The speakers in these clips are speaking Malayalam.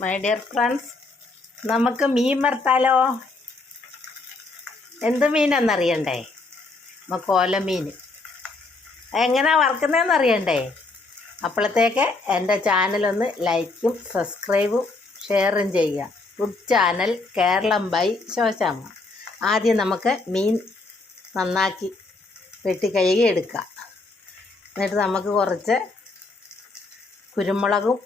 മൈ ഡിയർ ഫ്രണ്ട്സ്, നമുക്ക് മീൻ വറുത്താലോ? എന്ത് മീനാണെന്നറിയണ്ടേ? നമുക്ക് ഓലമീൻ എങ്ങനെയാണ് വറുക്കുന്നതെന്ന് അറിയണ്ടേ? അപ്പോഴത്തേക്ക് എൻ്റെ ചാനലൊന്ന് ലൈക്കും സബ്സ്ക്രൈബും ഷെയറും ചെയ്യുക. Food channel Keralam by Soshamma. ആദ്യം നമുക്ക് മീൻ നന്നാക്കി വെട്ടി കഴുകി എടുക്കുക. എന്നിട്ട് നമുക്ക് കുറച്ച് കുരുമുളകും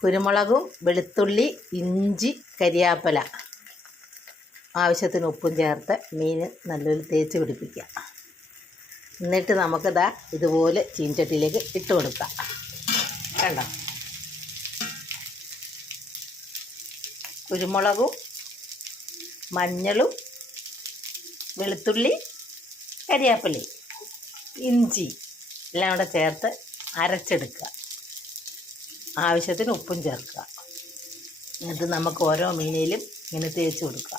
കുരുമുളകും വെളുത്തുള്ളി, ഇഞ്ചി, കരിയാപ്പല, ആവശ്യത്തിന് ഉപ്പും ചേർത്ത് മീൻ നല്ലൊരു തേച്ച് പിടിപ്പിക്കുക. എന്നിട്ട് നമുക്കിതാ ഇതുപോലെ ചീൻചട്ടിയിലേക്ക് ഇട്ട് കൊടുക്കാം. കണ്ടോ? കുരുമുളകും മഞ്ഞളും വെളുത്തുള്ളി, കരിയാപ്പലയും ഇഞ്ചി എല്ലാം കൂടെ ചേർത്ത് അരച്ചെടുക്കുക. ആവശ്യത്തിന് ഉപ്പും ചേർക്കുക. എന്നിട്ട് നമുക്ക് ഓരോ മീനിലും ഇങ്ങനെ തേച്ച് കൊടുക്കുക.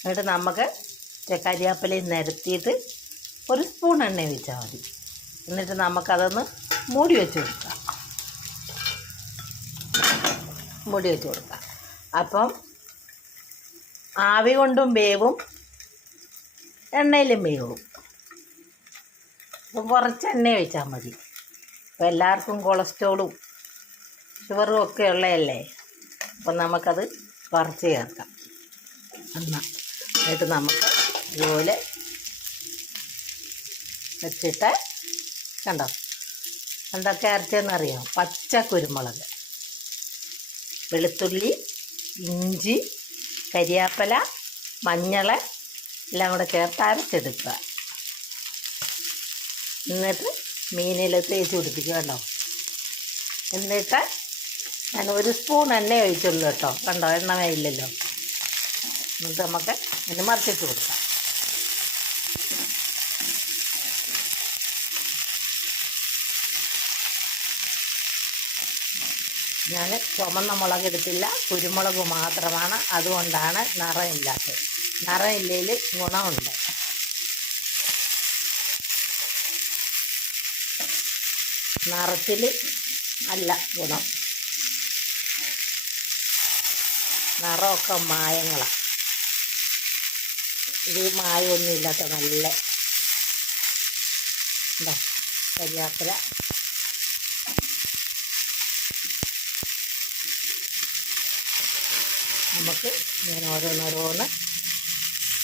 എന്നിട്ട് നമുക്ക് കരിയാപ്പലയും നിരത്തിയിട്ട് ഒരു സ്പൂൺ എണ്ണ ഒഴിച്ചാൽ മതി. എന്നിട്ട് നമുക്കതൊന്ന് മൂടി വെച്ച് കൊടുക്കാം. അപ്പം ആവി കൊണ്ടും വേവും എണ്ണയിലും വേവും. അപ്പം കുറച്ച് എണ്ണ ഒഴിച്ചാൽ മതി. അപ്പോൾ എല്ലാവർക്കും കൊളസ്ട്രോളും ഷുഗറും ഒക്കെ ഉള്ളതല്ലേ. അപ്പം നമുക്കത് കുറച്ച് ചേർക്കാം. എന്നിട്ട് നമുക്ക് ഇതുപോലെ വെച്ചിട്ട് കണ്ടോ എന്തൊക്കെ അരച്ചതെന്നറിയാം? പച്ച കുരുമുളക്, വെളുത്തുള്ളി, ഇഞ്ചി, കരിയാപ്പല, മഞ്ഞൾ എല്ലാം കൂടെ ചേർത്ത് അരച്ചെടുക്കുക. എന്നിട്ട് മീനിൽ തേച്ച് പിടിപ്പിക്കുക. കണ്ടോ? എന്നിട്ട് ഞാൻ ഒരു സ്പൂൺ എണ്ണ ഒഴിച്ചുള്ളൂ കേട്ടോ. കണ്ടോ? എണ്ണ ഇല്ലല്ലോ. എന്നിട്ട് നമുക്ക് ഇതിന് മറിച്ചിട്ട് കൊടുക്കാം. ഞാൻ ചുമന്ന മുളക് എടുത്തില്ല, കുരുമുളക് മാത്രമാണ്. അതുകൊണ്ടാണ് നിറമില്ലാത്തത്. നിറമില്ലെങ്കിൽ ഗുണമുണ്ട്. നിറത്തിൽ നല്ല ഗുണം. നിറമൊക്കെ മായങ്ങളാണ്. ഇത് മായമൊന്നുമില്ലാത്ത നല്ല എന്താ കരിയാപ്പല. നമുക്ക് ഇങ്ങനെ ഓരോന്നോരോന്ന്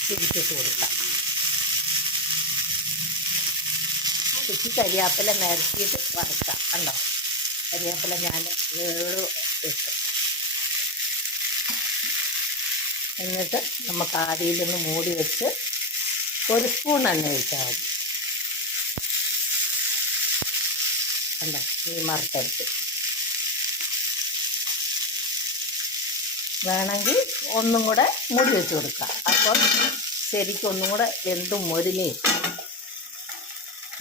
തിരിച്ചിട്ട് കൊടുക്കാം. ഇച്ചിരി കരിയാപ്പല നിരത്തിയിട്ട് വറുക്കാം. കണ്ടോ? കരിയാപ്പല ഞാൻ ഇട്ടു. എന്നിട്ട് നമുക്ക് ആവിയിലൊന്ന് മൂടി വെച്ച് ഒരു സ്പൂൺ എണ്ണ ഒഴിച്ചാൽ മതി. കണ്ടോ? ഈ മറുത്തെടുത്ത് വേണമെങ്കിൽ ഒന്നും കൂടെ മൂടി വെച്ച് കൊടുക്കാം. അപ്പം ശരിക്കും ഒന്നും കൂടെ വെന്തും മൊരിഞ്ഞ്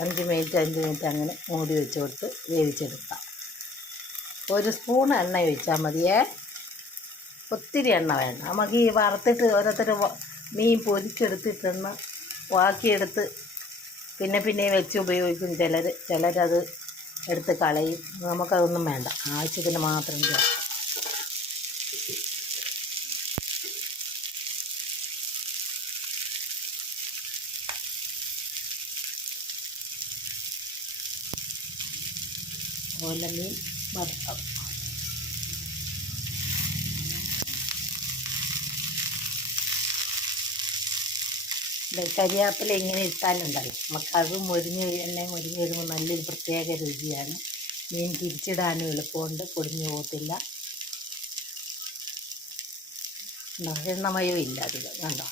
5 മിനിറ്റ് അങ്ങനെ മൂടി വെച്ച് കൊടുത്ത് വേവിച്ചെടുക്കാം. ഒരു സ്പൂൺ എണ്ണ ഒഴിച്ചാൽ മതിയേ. ഒത്തിരി എണ്ണ വേണ്ട. നമുക്ക് ഈ വറുത്തിട്ട് ഓരോരുത്തർ മീൻ പൊരിച്ചെടുത്തിട്ടെന്ന് ബാക്കിയെടുത്ത് പിന്നെ വെച്ച് ഉപയോഗിക്കും. ചിലരത് എടുത്ത് കളയും. നമുക്കതൊന്നും വേണ്ട. ആവശ്യത്തിന് മാത്രം ചേർക്കാം. ഓലമീൻ വറുത്തത്. കരിയാപ്പില ഇങ്ങനെ ഇട്ടാലുണ്ടല്ലോ നമുക്കത് മുരിഞ്ഞ് വരുമ്പോൾ നല്ലൊരു പ്രത്യേക രുചിയാണ്. മീൻ തിരിച്ചിടാനും എളുപ്പമുണ്ട്, പൊടിഞ്ഞു പോകത്തില്ല. എണ്ണമയവും ഇല്ല അതിൽ. കണ്ടോ?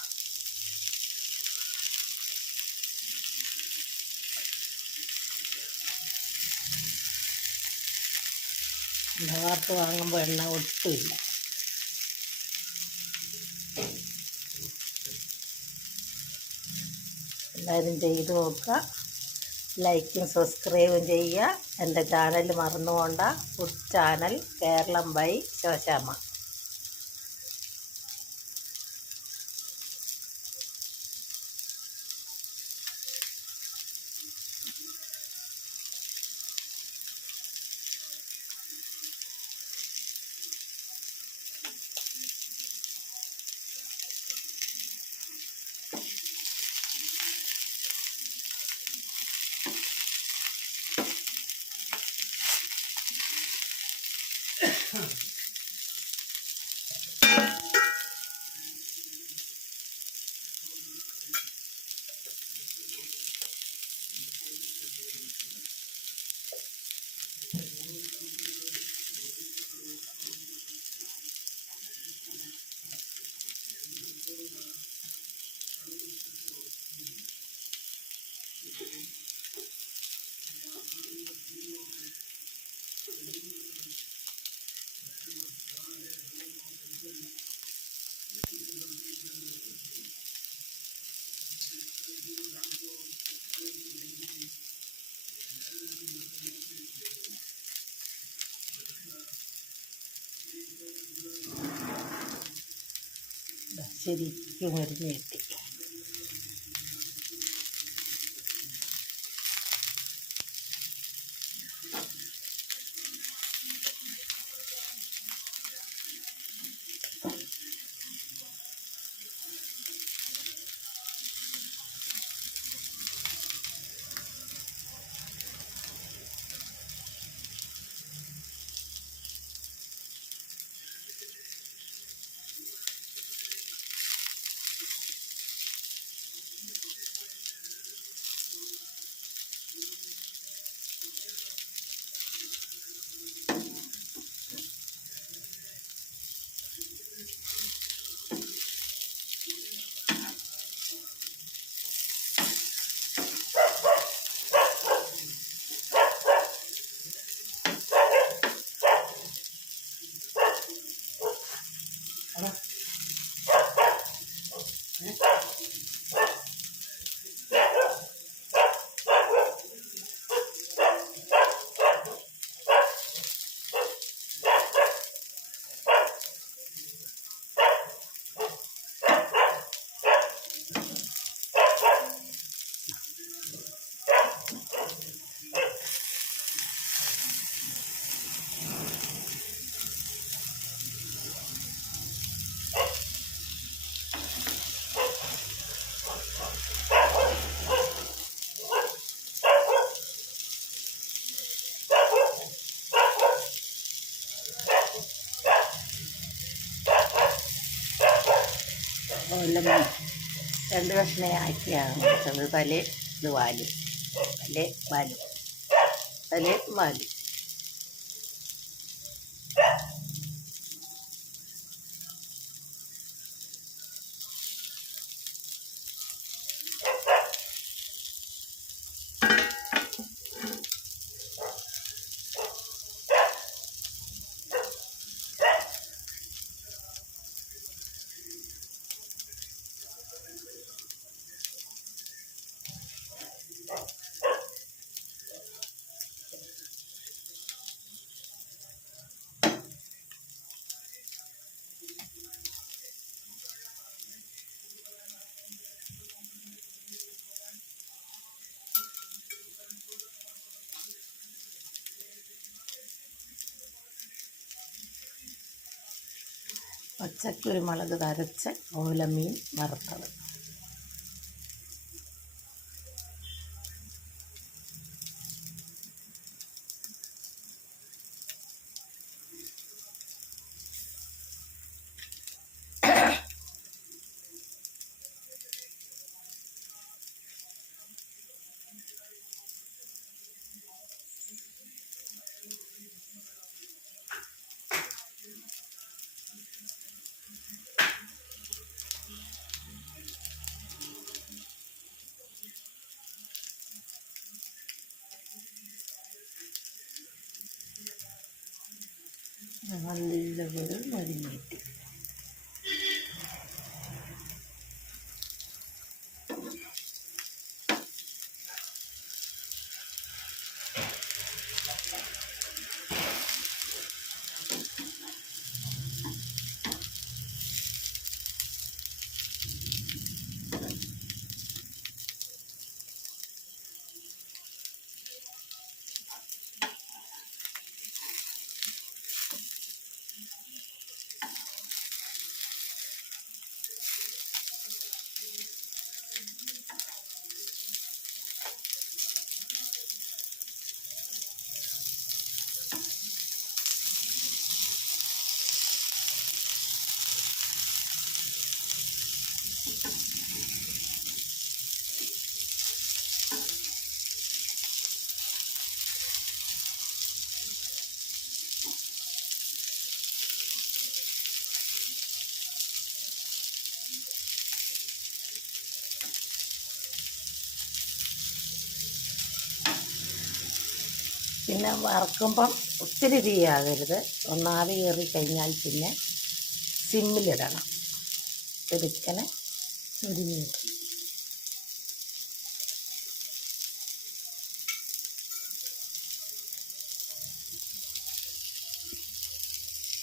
വറുത്ത് വാങ്ങുമ്പോൾ എണ്ണ ഒട്ടുമില്ല. എല്ലാവരും ചെയ്ത് നോക്കുക. ലൈക്കും സബ്സ്ക്രൈബും ചെയ്യുക. എൻ്റെ ചാനൽ മറന്നു പോകണ്ട. Food channel Keralam by Soshamma. ശരിക്കും മരുന്ന് കിട്ടി. എല്ലാം 2 കഷ്ണമാക്കിയാണ് വെച്ചത്. തലേ ഇത് വാല്, തലേ വാല്, തലേ വാല്. പച്ചക്കുരുമുളക് അരച്ച ഓലമീൻ വറുത്തത്. നല്ലപോലെ മരിഞ്ഞിട്ട് പിന്നെ വറക്കുമ്പം ഒത്തിരി തീയാകരുത്. ഒന്നാവി കയറി കഴിഞ്ഞാൽ പിന്നെ സിമ്മിലിടണം. ഇരിക്കനെ ഒരു മിനിറ്റ്.